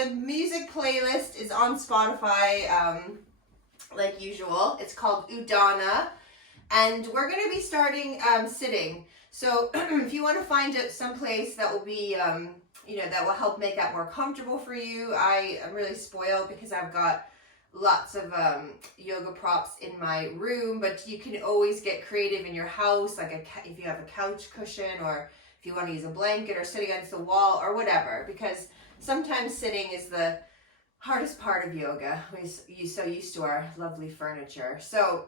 the music playlist is on Spotify, like usual. It's called Udana, and we're going to be starting sitting. So if you want to find it someplace that will be, that will help make that more comfortable for you. I am really spoiled because I've got lots of yoga props in my room, but you can always get creative in your house, like if you have a couch cushion, or if you want to use a blanket or sit against the wall or whatever, because sometimes sitting is the hardest part of yoga. We're so used to our lovely furniture. So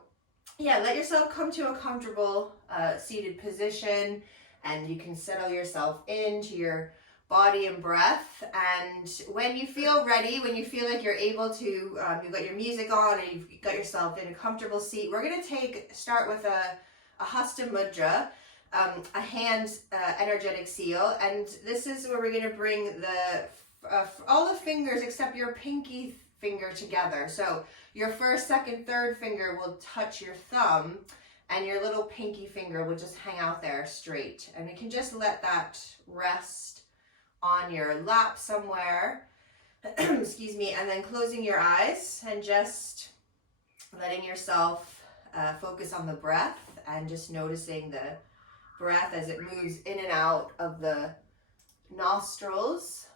yeah, let yourself come to a comfortable seated position, and you can settle yourself into your body and breath. And when you feel ready, when you feel like you're able to, you've got your music on and you've got yourself in a comfortable seat, we're going to start with a Hasta Mudra, a hand energetic seal. And this is where we're going to bring all the fingers except your pinky finger together. So your first, second, third finger will touch your thumb, and your little pinky finger will just hang out there straight. And you can just let that rest on your lap somewhere, excuse me, and then closing your eyes and just letting yourself focus on the breath, and just noticing the breath as it moves in and out of the nostrils.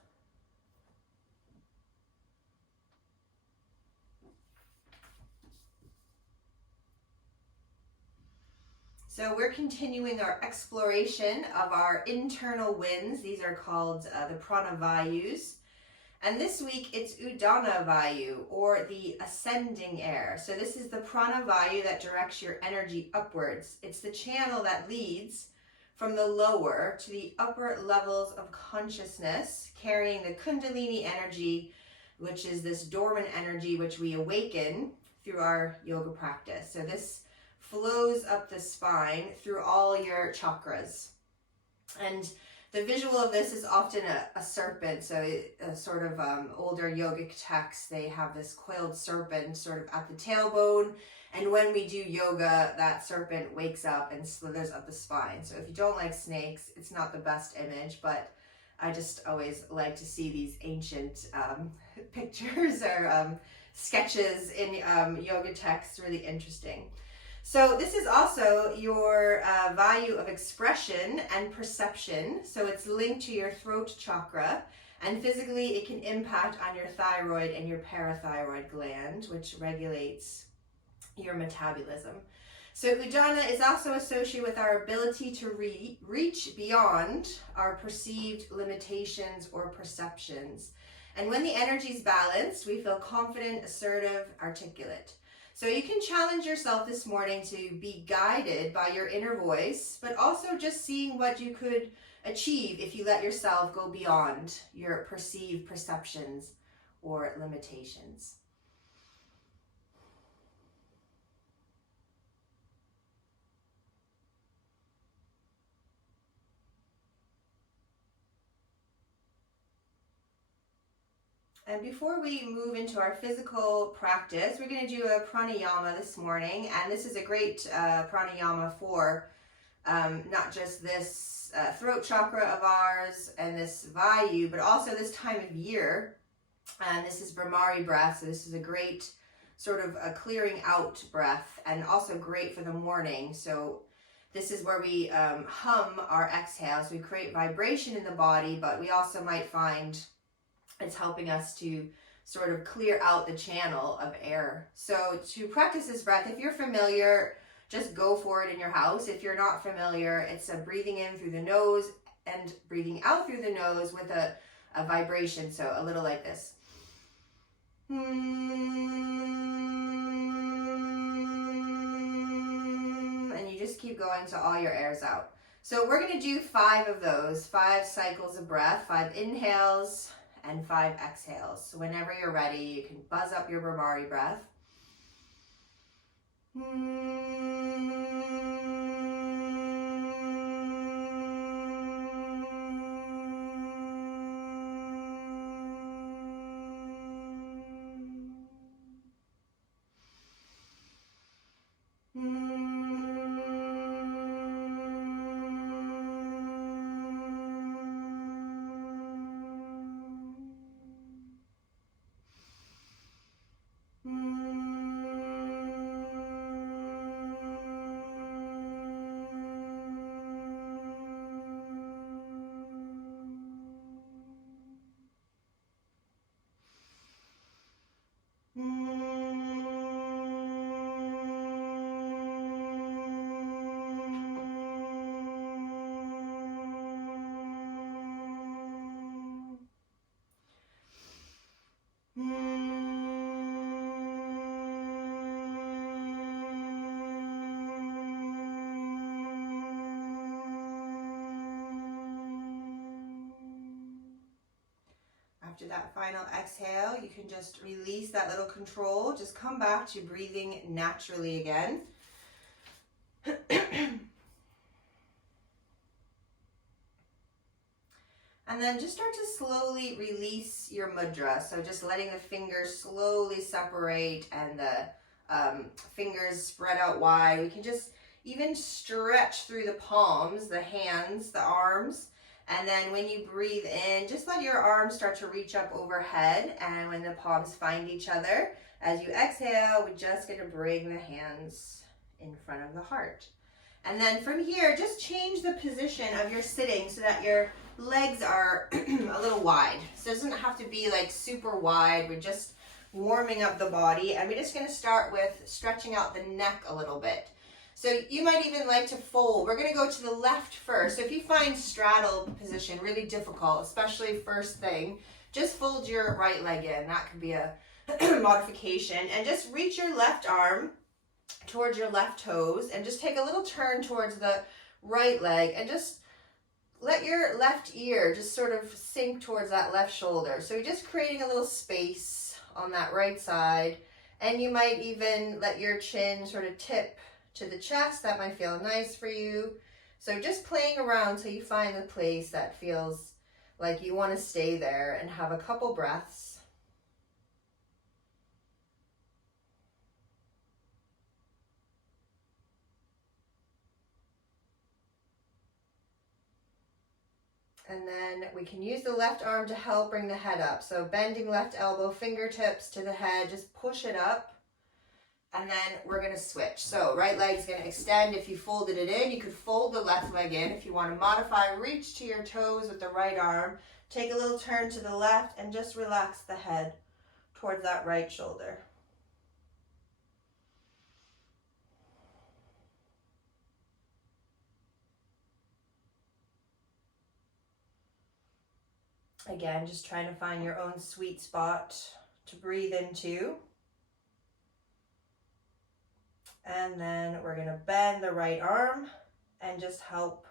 So we're continuing our exploration of our internal winds. These are called the Prana Vayus. And this week it's Udana Vayu, or the ascending air. So this is the Prana Vayu that directs your energy upwards. It's the channel that leads from the lower to the upper levels of consciousness, carrying the Kundalini energy, which is this dormant energy which we awaken through our yoga practice. So this flows up the spine through all your chakras. And the visual of this is often a serpent. So a sort of older yogic texts, they have this coiled serpent sort of at the tailbone. And when we do yoga, that serpent wakes up and slithers up the spine. So if you don't like snakes, it's not the best image, but I just always like to see these ancient pictures or sketches in yoga texts. Really interesting. So this is also your value of expression and perception. So it's linked to your throat chakra, and physically it can impact on your thyroid and your parathyroid gland, which regulates your metabolism. So Udana is also associated with our ability to reach beyond our perceived limitations or perceptions. And when the energy is balanced, we feel confident, assertive, articulate. So you can challenge yourself this morning to be guided by your inner voice, but also just seeing what you could achieve if you let yourself go beyond your perceived perceptions or limitations. And before we move into our physical practice, we're going to do a pranayama this morning. And this is a great pranayama for not just this throat chakra of ours and this Vayu, but also this time of year. And this is Brahmari breath. So this is a great sort of a clearing out breath, and also great for the morning. So this is where we hum our exhales. We create vibration in the body, but we also might find it's helping us to sort of clear out the channel of air. So to practice this breath, if you're familiar, just go for it in your house. If you're not familiar, it's a breathing in through the nose and breathing out through the nose with a vibration. So a little like this. And you just keep going till all your air's out. So we're going to do 5 of those, 5 cycles of breath, 5 inhales and 5 exhales. So whenever you're ready, you can buzz up your Brahmari breath. that final exhale, you can just release that little control. Just come back to breathing naturally again. And then just start to slowly release your mudra. So just letting the fingers slowly separate and the fingers spread out wide. We can just even stretch through the palms, the hands, the arms. And then when you breathe in, just let your arms start to reach up overhead. And when the palms find each other, as you exhale, we're just going to bring the hands in front of the heart. And then from here, just change the position of your sitting so that your legs are a little wide. So it doesn't have to be like super wide. We're just warming up the body. And we're just going to start with stretching out the neck a little bit. So you might even like to fold. We're going to go to the left first. So if you find straddle position really difficult, especially first thing, just fold your right leg in. That could be a modification. And just reach your left arm towards your left toes and just take a little turn towards the right leg and just let your left ear just sort of sink towards that left shoulder. So you're just creating a little space on that right side. And you might even let your chin sort of tip to the chest. That might feel nice for you. So just playing around till you find the place that feels like you want to stay there, and have a couple breaths. And then we can use the left arm to help bring the head up. So bending left elbow, fingertips to the head, just push it up. And then we're going to switch. So right leg's going to extend. If you folded it in, you could fold the left leg in. If you want to modify, reach to your toes with the right arm. Take a little turn to the left and just relax the head towards that right shoulder. Again, just trying to find your own sweet spot to breathe into. And then we're going to bend the right arm and just help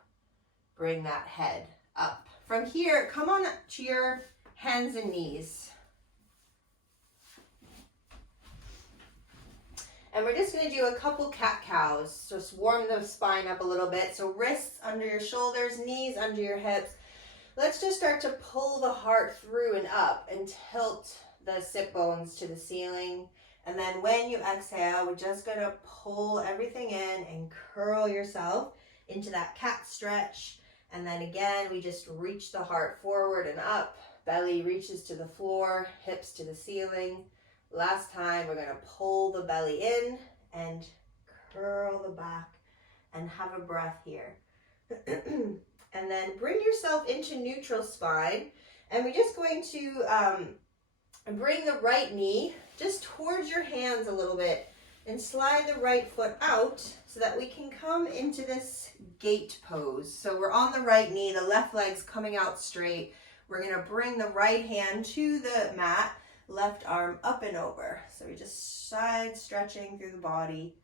bring that head up. From here, come on to your hands and knees. And we're just going to do a couple cat-cows. Just warm the spine up a little bit. So wrists under your shoulders, knees under your hips. Let's just start to pull the heart through and up and tilt the sit bones to the ceiling. And then when you exhale, we're just going to pull everything in and curl yourself into that cat stretch. And then again, we just reach the heart forward and up. Belly reaches to the floor, hips to the ceiling. Last time, we're going to pull the belly in and curl the back and have a breath here. And then bring yourself into neutral spine. And we're just going to bring the right knee just towards your hands a little bit and slide the right foot out so that we can come into this gate pose. So we're on the right knee, the left leg's coming out straight. We're going to bring the right hand to the mat, left arm up and over. So we just side stretching through the body.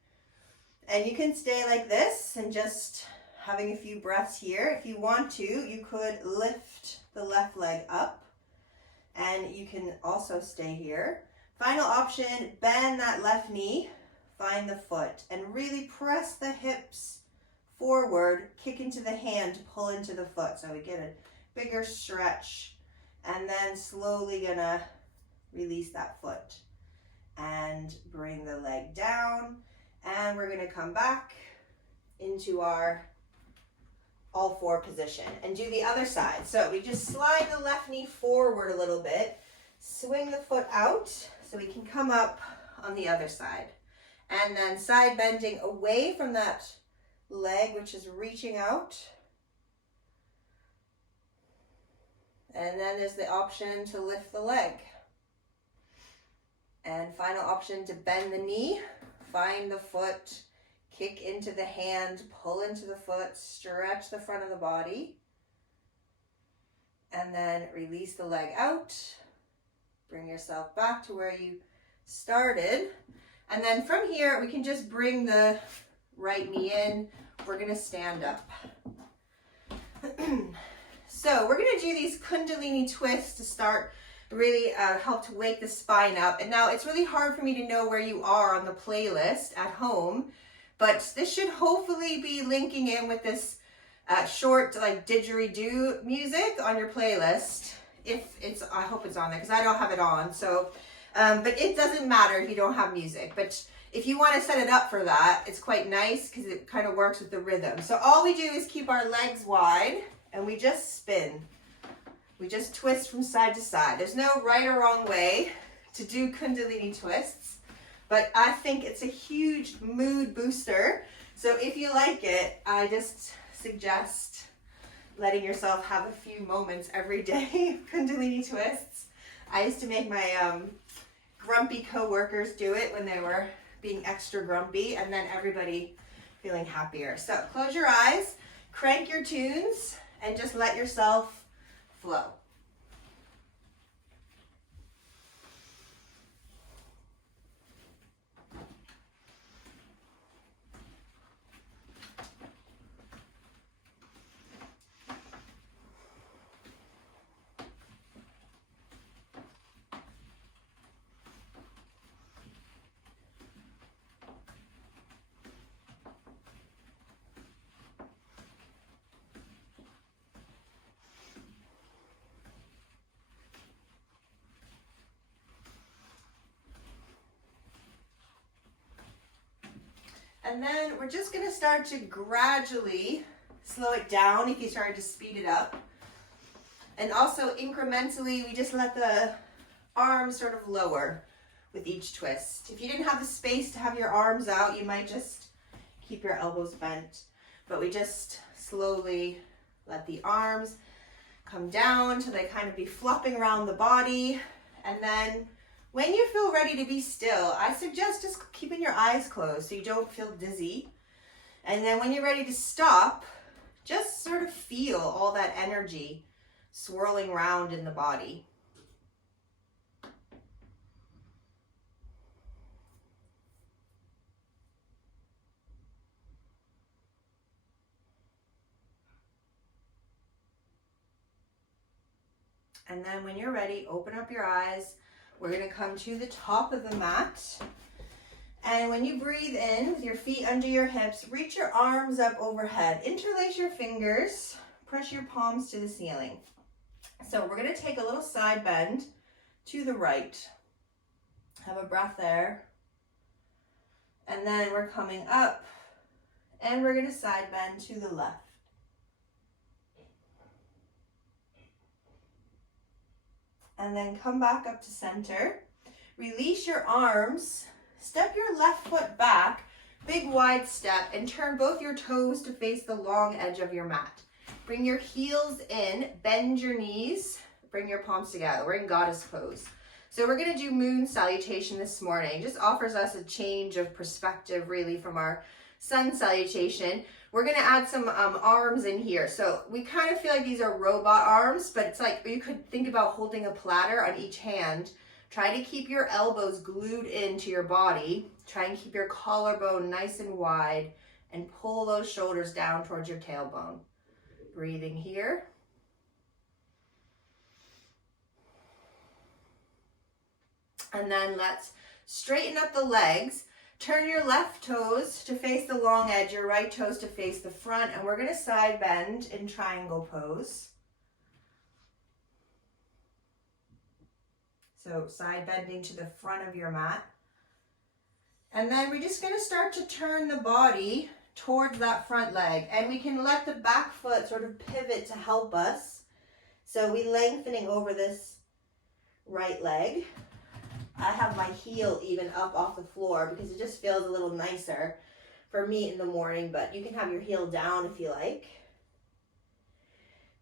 And you can stay like this and just having a few breaths here. If you want to, you could lift the left leg up and you can also stay here. Final option, bend that left knee, find the foot, and really press the hips forward, kick into the hand to pull into the foot. So we get a bigger stretch, and then slowly gonna release that foot and bring the leg down. And we're gonna come back into our all four position and do the other side. So we just slide the left knee forward a little bit, swing the foot out so we can come up on the other side. And then side bending away from that leg, which is reaching out. And then there's the option to lift the leg. And final option to bend the knee, find the foot, kick into the hand, pull into the foot, stretch the front of the body. And then release the leg out. Bring yourself back to where you started. And then from here, we can just bring the right knee in. We're going to stand up. So we're going to do these Kundalini twists to start really help to wake the spine up. And now it's really hard for me to know where you are on the playlist at home, but this should hopefully be linking in with this short like didgeridoo music on your playlist. If it's, I hope it's on there because I don't have it on. So, but it doesn't matter if you don't have music. But if you want to set it up for that, it's quite nice because it kind of works with the rhythm. So all we do is keep our legs wide and we just spin. We just twist from side to side. There's no right or wrong way to do Kundalini twists, but I think it's a huge mood booster. So if you like it, I just suggest letting yourself have a few moments every day of Kundalini twists. I used to make my grumpy coworkers do it when they were being extra grumpy, and then everybody feeling happier. So close your eyes, crank your tunes, and just let yourself flow. And then we're just going to start to gradually slow it down if you started to speed it up. And also incrementally, we just let the arms sort of lower with each twist. If you didn't have the space to have your arms out, you might just keep your elbows bent. But we just slowly let the arms come down till they kind of be flopping around the body. And then when you feel ready to be still, I suggest just keeping your eyes closed so you don't feel dizzy. And then when you're ready to stop, just sort of feel all that energy swirling around in the body. And then when you're ready, open up your eyes. We're going to come to the top of the mat. And when you breathe in with your feet under your hips, reach your arms up overhead. Interlace your fingers. Press your palms to the ceiling. So we're going to take a little side bend to the right. Have a breath there. And then we're coming up and we're going to side bend to the left. And then come back up to center. Release your arms. Step your left foot back, big wide step, and turn both your toes to face the long edge of your mat. Bring your heels in, bend your knees, bring your palms together. We're in goddess pose. So we're going to do moon salutation this morning. Just offers us a change of perspective really from our sun salutation. We're going to add some arms in here. So we kind of feel like these are robot arms, but it's like you could think about holding a platter on each hand. Try to keep your elbows glued into your body. Try and keep your collarbone nice and wide and pull those shoulders down towards your tailbone. Breathing here. And then let's straighten up the legs. Turn your left toes to face the long edge, your right toes to face the front, and we're going to side bend in triangle pose. So side bending to the front of your mat. And then we're just going to start to turn the body towards that front leg. And we can let the back foot sort of pivot to help us. So we lengthening over this right leg. I have my heel even up off the floor because it just feels a little nicer for me in the morning, but you can have your heel down if you like.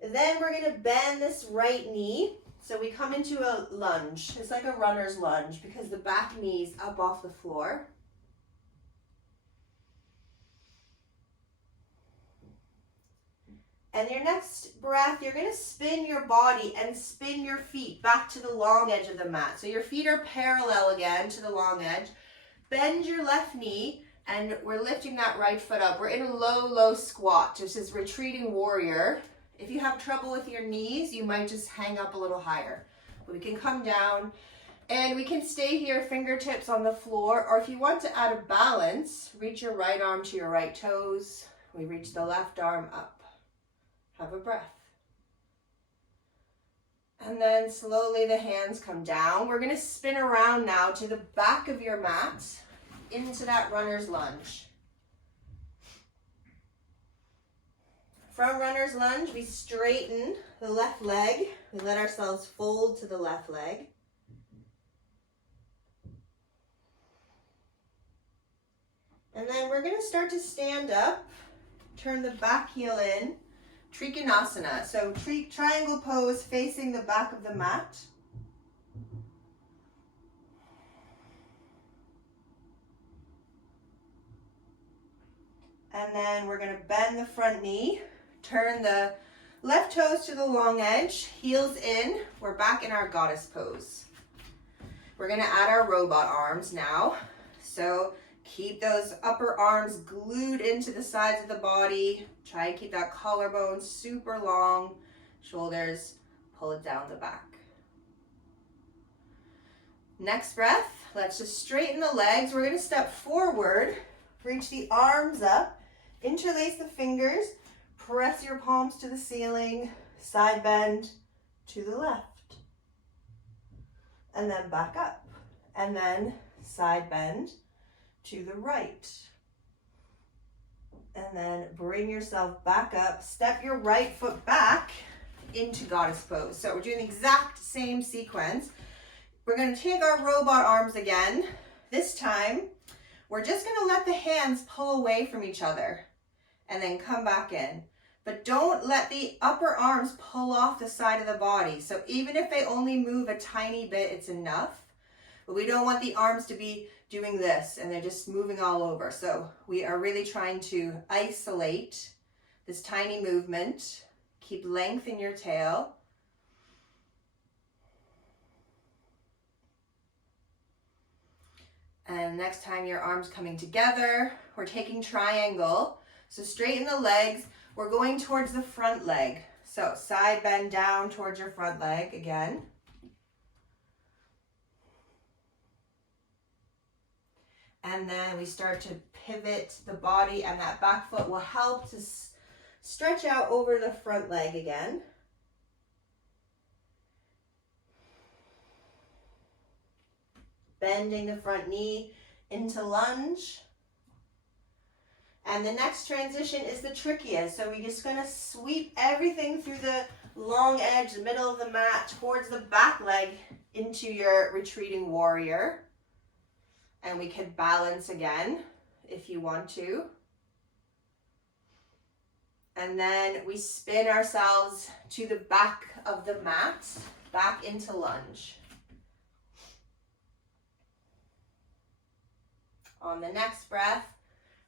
And then we're going to bend this right knee. So we come into a lunge. It's like a runner's lunge because the back knee's up off the floor. And your next breath, you're going to spin your body and spin your feet back to the long edge of the mat. So your feet are parallel again to the long edge. Bend your left knee and we're lifting that right foot up. We're in a low, low squat. This is retreating warrior. If you have trouble with your knees, you might just hang up a little higher. We can come down and we can stay here, fingertips on the floor, or if you want to add a balance, reach your right arm to your right toes. We reach the left arm up. Have a breath. And then slowly the hands come down. We're going to spin around now to the back of your mat into that runner's lunge. From runner's lunge, we straighten the left leg. We let ourselves fold to the left leg. And then we're going to start to stand up, turn the back heel in, Trikonasana. So triangle pose facing the back of the mat. And then we're going to bend the front knee, turn the left toes to the long edge, heels in. We're back in our goddess pose. We're going to add our robot arms now. So keep those upper arms glued into the sides of the body. Try and keep that collarbone super long. Shoulders, pull it down the back. Next breath, let's just straighten the legs. We're going to step forward, reach the arms up, interlace the fingers, press your palms to the ceiling, side bend to the left. And then back up. And then side bend to the right. And then bring yourself back up. Step your right foot back into goddess pose. So we're doing the exact same sequence. We're going to take our robot arms again. This time, we're just going to let the hands pull away from each other and then come back in. But don't let the upper arms pull off the side of the body. So even if they only move a tiny bit, it's enough. But we don't want the arms to be doing this and they're just moving all over. So we are really trying to isolate this tiny movement. Keep length in your tail. And next time your arms coming together, we're taking triangle. So straighten the legs. We're going towards the front leg. So side bend down towards your front leg again. And then we start to pivot the body, and that back foot will help to stretch out over the front leg again. Bending the front knee into lunge. And the next transition is the trickiest. So we're just going to sweep everything through the long edge, the middle of the mat, towards the back leg into your retreating warrior. And we can balance again if you want to. And then we spin ourselves to the back of the mat, back into lunge. On the next breath,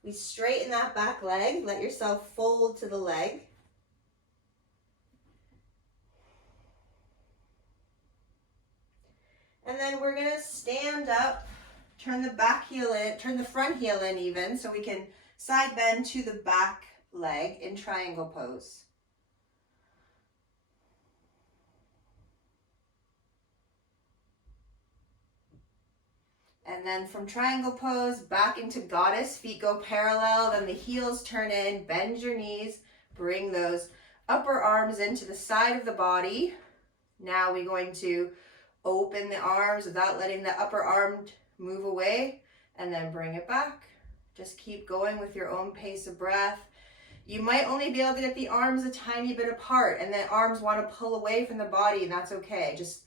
we straighten that back leg. Let yourself fold to the leg. And then we're going to stand up, turn the back heel in, turn the front heel in even, so we can side bend to the back leg in triangle pose. And then from triangle pose, back into goddess, feet go parallel, then the heels turn in, bend your knees, bring those upper arms into the side of the body. Now we're going to open the arms without letting the upper arm move away, and then bring it back. Just keep going with your own pace of breath. You might only be able to get the arms a tiny bit apart, and the arms want to pull away from the body, and that's okay. Just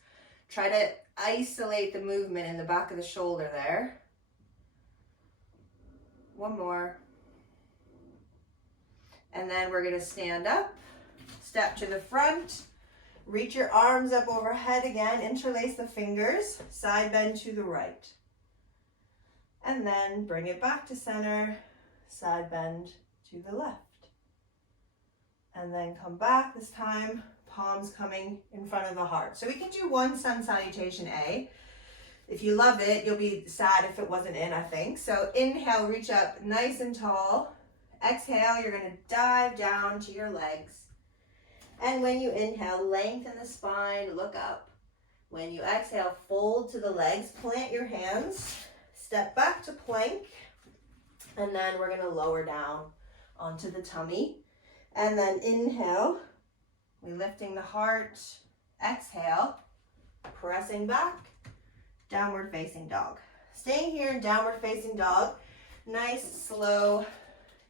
try to isolate the movement in the back of the shoulder there. One more. And then we're going to stand up, step to the front, reach your arms up overhead again, interlace the fingers, side bend to the right. And then bring it back to center, side bend to the left. And then come back, this time palms coming in front of the heart. So we can do one sun salutation A. If you love it, you'll be sad if it wasn't in, I think. So inhale, reach up nice and tall. Exhale, you're going to dive down to your legs. And when you inhale, lengthen the spine, look up. When you exhale, fold to the legs, plant your hands, step back to plank, and then we're gonna lower down onto the tummy. And then inhale, we're lifting the heart, exhale, pressing back, downward facing dog. Staying here in downward facing dog, nice, slow,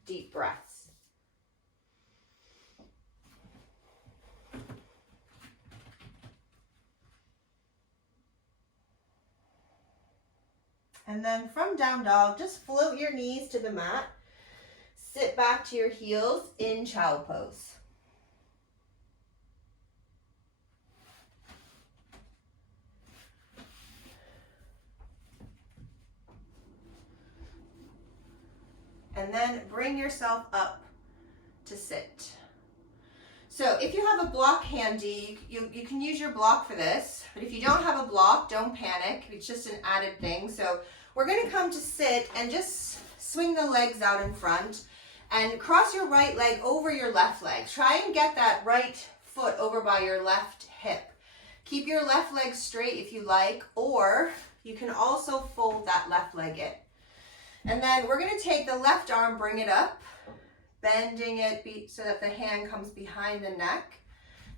deep breaths. And then from down dog, just float your knees to the mat. Sit back to your heels in child pose. And then bring yourself up to sit. So if you have a block handy, you can use your block for this, but if you don't have a block, don't panic. It's just an added thing. So we're gonna come to sit and just swing the legs out in front and cross your right leg over your left leg. Try and get that right foot over by your left hip. Keep your left leg straight if you like, or you can also fold that left leg in. And then we're gonna take the left arm, bring it up, bending it so that the hand comes behind the neck.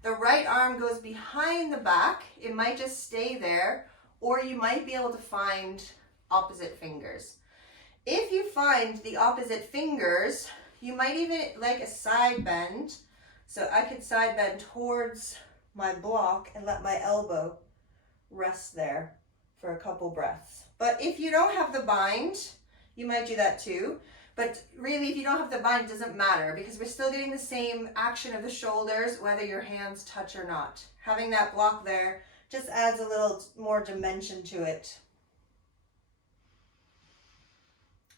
The right arm goes behind the back. It might just stay there, or you might be able to find opposite fingers. If you find the opposite fingers, you might even like a side bend. So I could side bend towards my block and let my elbow rest there for a couple breaths. But if you don't have the bind, you might do that too. But really, if you don't have the bind, it doesn't matter because we're still getting the same action of the shoulders, whether your hands touch or not. Having that block there just adds a little more dimension to it.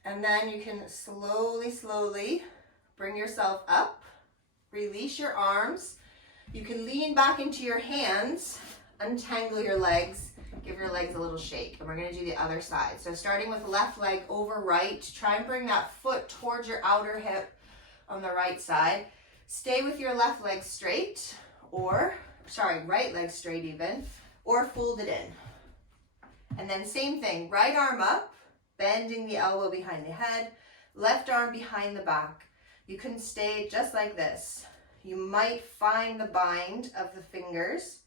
And then you can slowly, slowly bring yourself up, release your arms. You can lean back into your hands, untangle your legs, give your legs a little shake. And we're gonna do the other side. So starting with left leg over right, try and bring that foot towards your outer hip on the right side. Stay with your left leg straight, right leg straight even, or fold it in. And then same thing, right arm up, bending the elbow behind the head, left arm behind the back. You can stay just like this. You might find the bind of the fingers.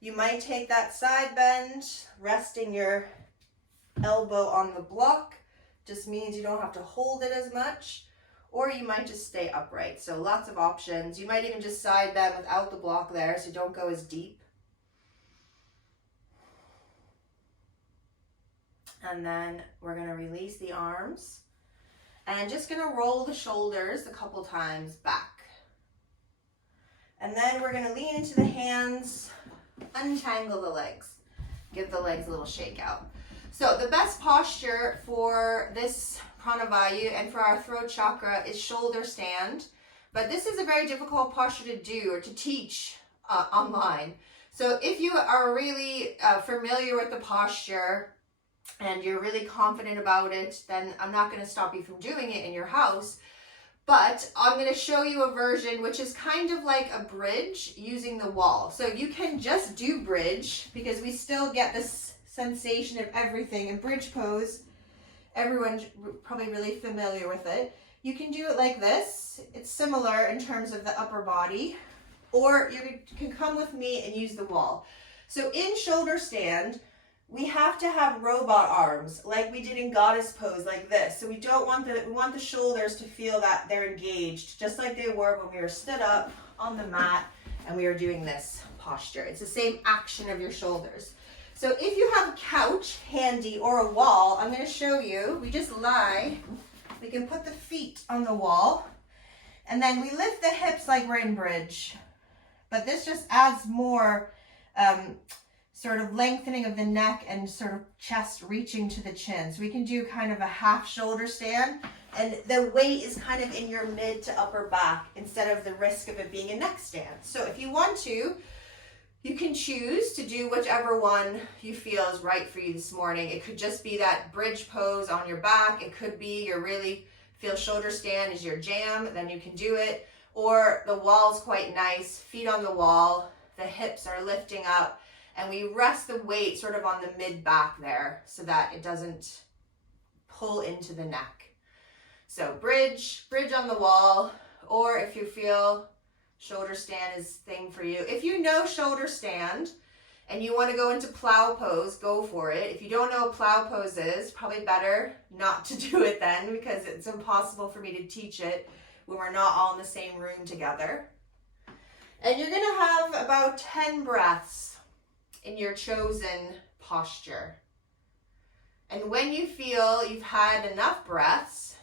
You might take that side bend, resting your elbow on the block. Just means you don't have to hold it as much. Or you might just stay upright. So lots of options. You might even just side bend without the block there, so don't go as deep. And then we're going to release the arms and just going to roll the shoulders a couple times back. And then we're going to lean into the hands, untangle the legs, give the legs a little shake out. So the best posture for this Prana Vayu and for our throat chakra is shoulder stand. But this is a very difficult posture to do or to teach online. So if you are really familiar with the posture, and you're really confident about it, then I'm not going to stop you from doing it in your house. But I'm going to show you a version which is kind of like a bridge using the wall. So you can just do bridge because we still get this sensation of everything. In bridge pose, everyone's probably really familiar with it. You can do it like this. It's similar in terms of the upper body. Or you can come with me and use the wall. So in shoulder stand, we have to have robot arms like we did in goddess pose, like this. So we want the shoulders to feel that they're engaged, just like they were when we were stood up on the mat and we were doing this posture. It's the same action of your shoulders. So if you have a couch handy or a wall, I'm going to show you. We just lie. We can put the feet on the wall and then we lift the hips like we're in bridge. But this just adds more sort of lengthening of the neck and sort of chest reaching to the chin. So we can do kind of a half shoulder stand and the weight is kind of in your mid to upper back instead of the risk of it being a neck stand. So if you want to, you can choose to do whichever one you feel is right for you this morning. It could just be that bridge pose on your back. It could be you really feel shoulder stand is your jam, then you can do it. Or the wall's quite nice, feet on the wall, the hips are lifting up, And we rest the weight sort of on the mid back there so that it doesn't pull into the neck. So bridge on the wall, or if you feel shoulder stand is thing for you. If you know shoulder stand and you want to go into plow pose, go for it. If you don't know what plow pose is, probably better not to do it then, because it's impossible for me to teach it when we're not all in the same room together. And you're going to have about 10 breaths in your chosen posture. And when you feel you've had enough breaths,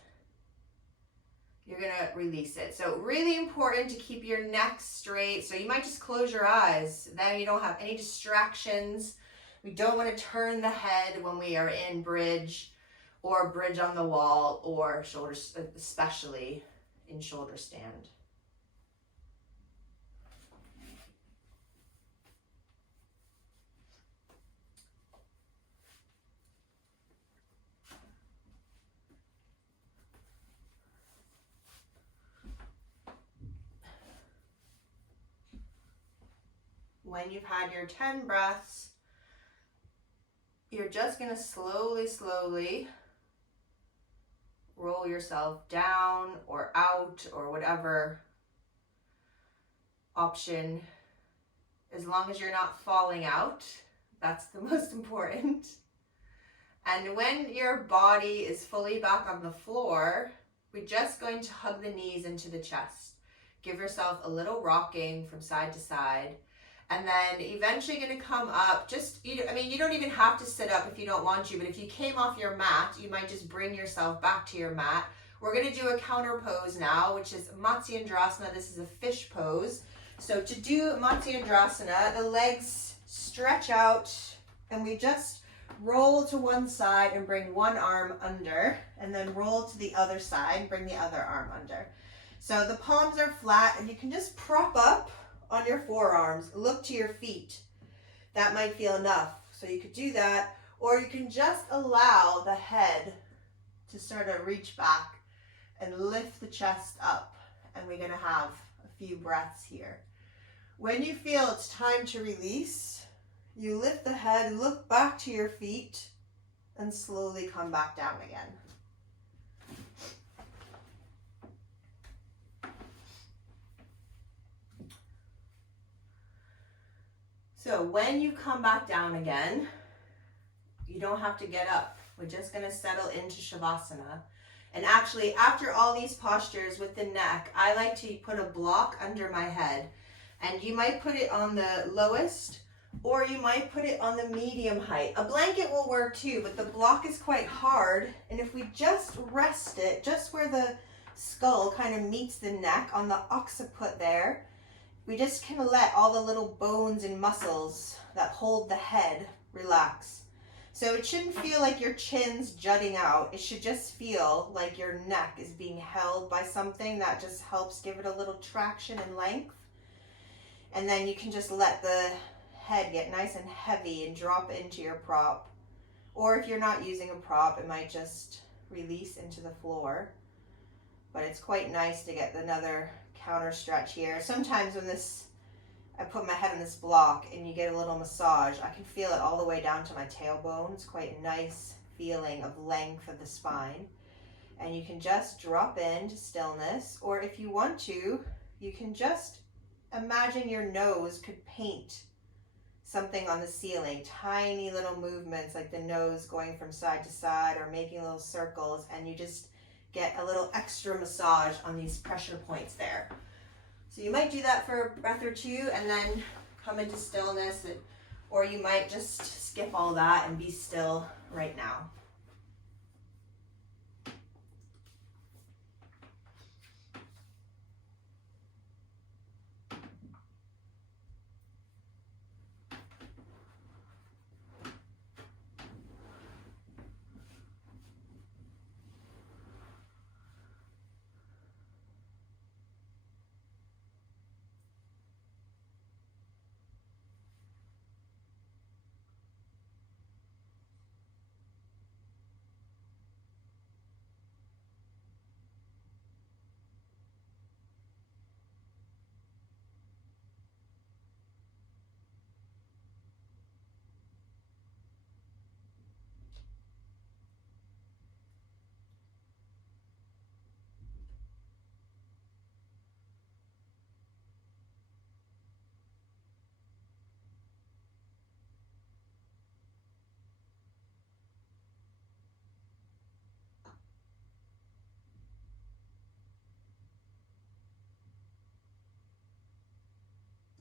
you're going to release it. So really important to keep your neck straight. So you might just close your eyes. Then you don't have any distractions. We don't want to turn the head when we are in bridge or bridge on the wall or shoulders, especially in shoulder stand. When you've had your 10 breaths, you're just going to slowly roll yourself down or out or whatever option. As long as you're not falling out, that's the most important. And when your body is fully back on the floor, we're just going to hug the knees into the chest. Give yourself a little rocking from side to side. And then eventually going to come up, you don't even have to sit up if you don't want to, but if you came off your mat, you might just bring yourself back to your mat. We're going to do a counter pose now, which is Matsyendrasana. This is a fish pose. So to do Matsyendrasana, the legs stretch out and we just roll to one side and bring one arm under, and then roll to the other side and bring the other arm under. So the palms are flat and you can just prop up on your forearms, look to your feet. That might feel enough. So you could do that, or you can just allow the head to sort of reach back and lift the chest up. And we're going to have a few breaths here. When you feel it's time to release, you lift the head, look back to your feet, and slowly come back down again. So when you come back down again, you don't have to get up. We're just going to settle into Shavasana. And actually, after all these postures with the neck, I like to put a block under my head. And you might put it on the lowest, or you might put it on the medium height. A blanket will work too, but the block is quite hard. And if we just rest it, just where the skull kind of meets the neck on the occiput there, we just can let all the little bones and muscles that hold the head relax. So it shouldn't feel like your chin's jutting out. It should just feel like your neck is being held by something that just helps give it a little traction and length. And then you can just let the head get nice and heavy and drop into your prop. Or if you're not using a prop, it might just release into the floor. But it's quite nice to get another counter stretch here. Sometimes when I put my head on this block and you get a little massage, I can feel it all the way down to my tailbone. It's quite a nice feeling of length of the spine. And you can just drop into stillness, or if you want to, you can just imagine your nose could paint something on the ceiling, tiny little movements like the nose going from side to side or making little circles, and you just get a little extra massage on these pressure points there. So you might do that for a breath or two and then come into stillness, or you might just skip all that and be still right now.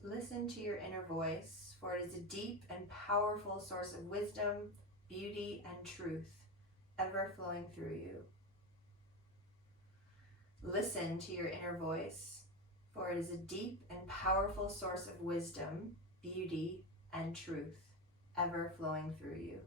Listen to your inner voice, for it is a deep and powerful source of wisdom, beauty, and truth, ever flowing through you. Listen to your inner voice, for it is a deep and powerful source of wisdom, beauty, and truth, ever flowing through you.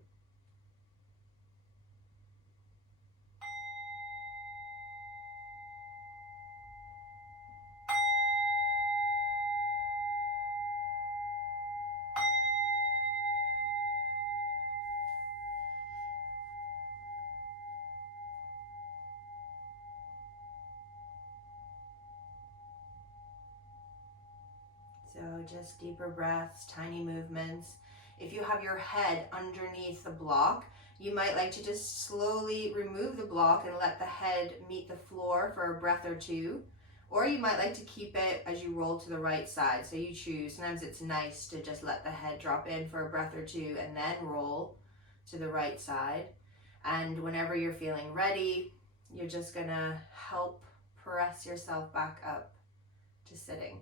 So just deeper breaths, tiny movements. If you have your head underneath the block, you might like to just slowly remove the block and let the head meet the floor for a breath or two. Or you might like to keep it as you roll to the right side. So you choose. Sometimes it's nice to just let the head drop in for a breath or two and then roll to the right side. And whenever you're feeling ready, you're just gonna help press yourself back up to sitting.